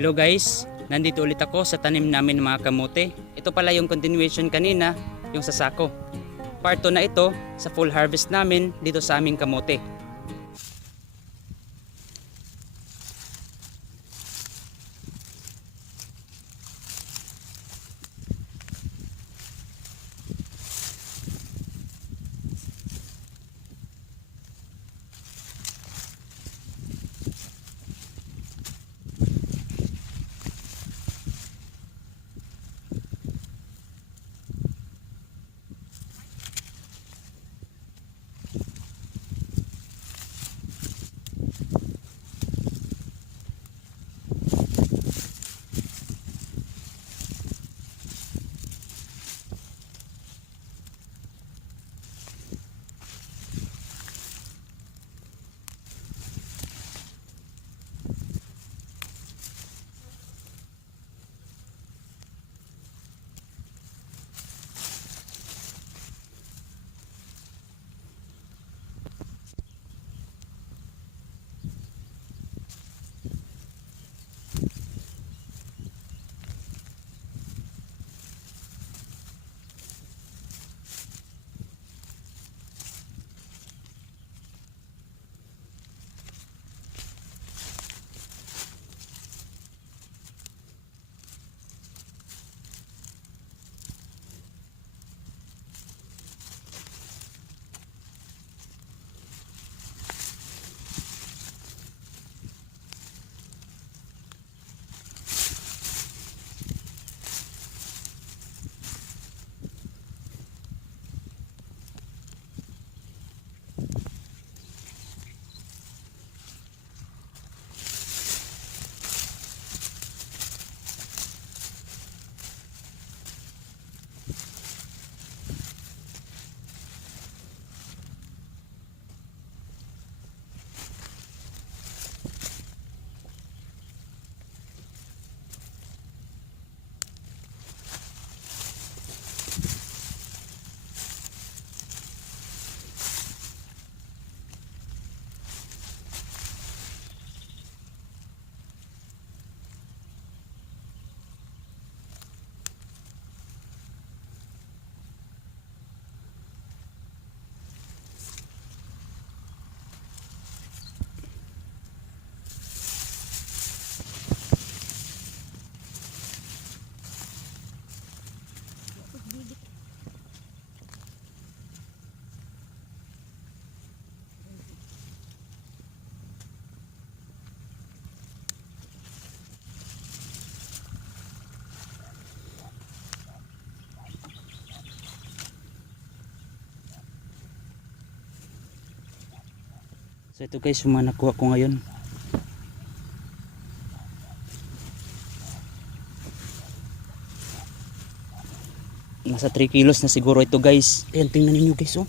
Hello guys, nandito ulit ako sa tanim namin ng mga kamote. Ito pala yung continuation kanina, yung sa sako. Part 2 na ito sa full harvest namin dito sa aming kamote. So ito guys, yung mga nakuha ko ngayon. Nasa 3 kilos na siguro ito guys. Ayan, tingnan ninyo guys oh.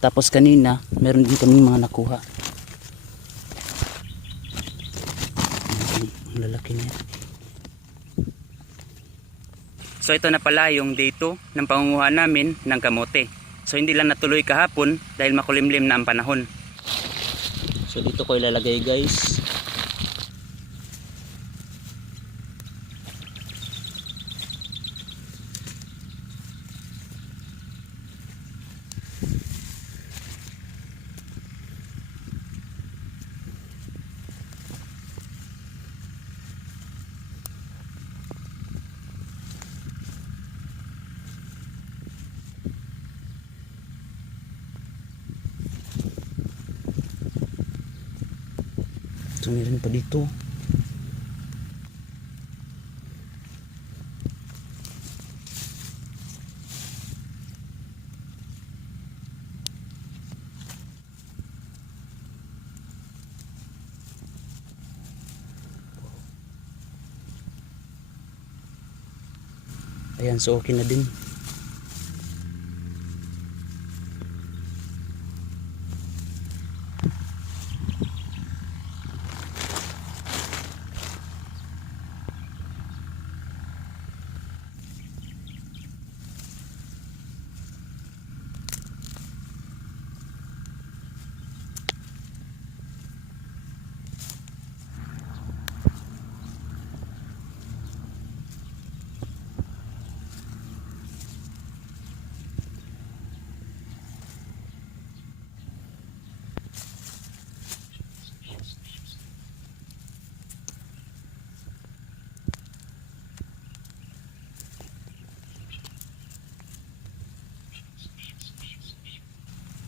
Tapos kanina, meron din kami mga nakuha. Ang lalaki niya. So ito na pala yung day 2 ng pangunguha namin ng kamote. So hindi lang natuloy kahapon dahil makulimlim na ang panahon. So dito ko ilalagay guys. So meron pa dito. Ayan, so okay na din.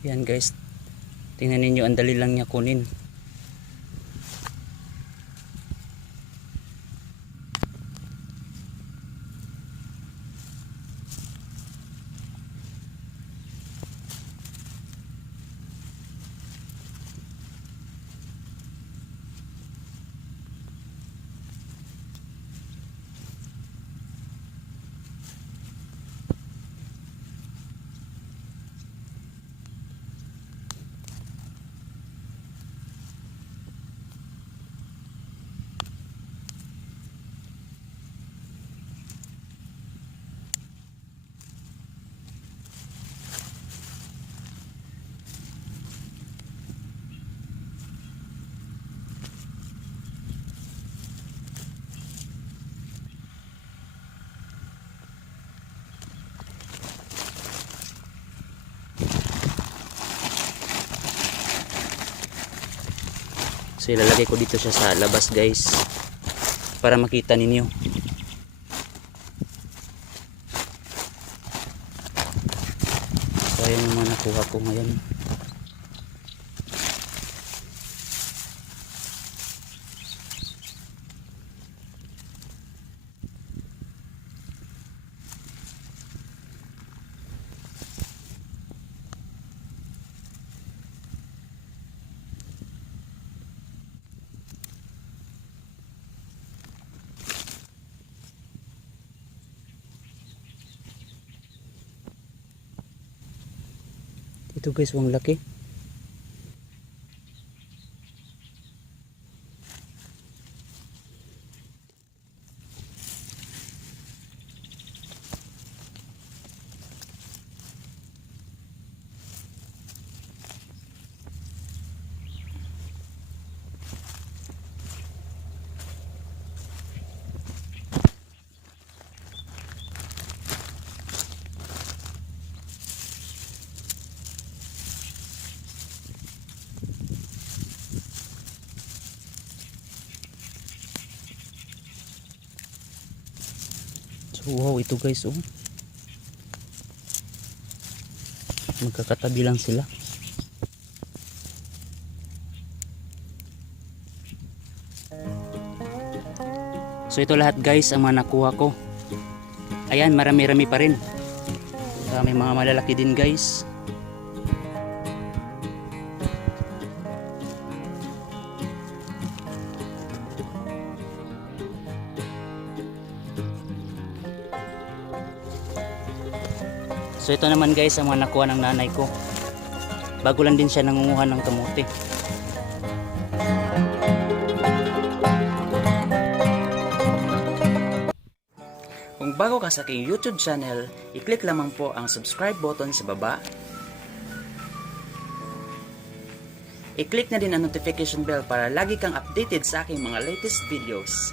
Yan guys, tingnan ninyo, ang dali lang niya kunin. So ilalagay ko dito siya sa labas guys, para makita ninyo. So ayan yung mga nakuha ko ngayon. Ito guys, ang laki. So wow, ito guys, oh. Magkakatabi lang sila. So ito lahat guys ang mga nakuha ko. Ayan, marami-rami pa rin. May mga malalaki din guys. So ito naman guys ang mga nakuha ng nanay ko. Bago lang din siya nangunguha ng kamote. Kung bago ka sa aking YouTube channel, i-click lamang po ang subscribe button sa baba. I-click na din ang notification bell para lagi kang updated sa aking mga latest videos.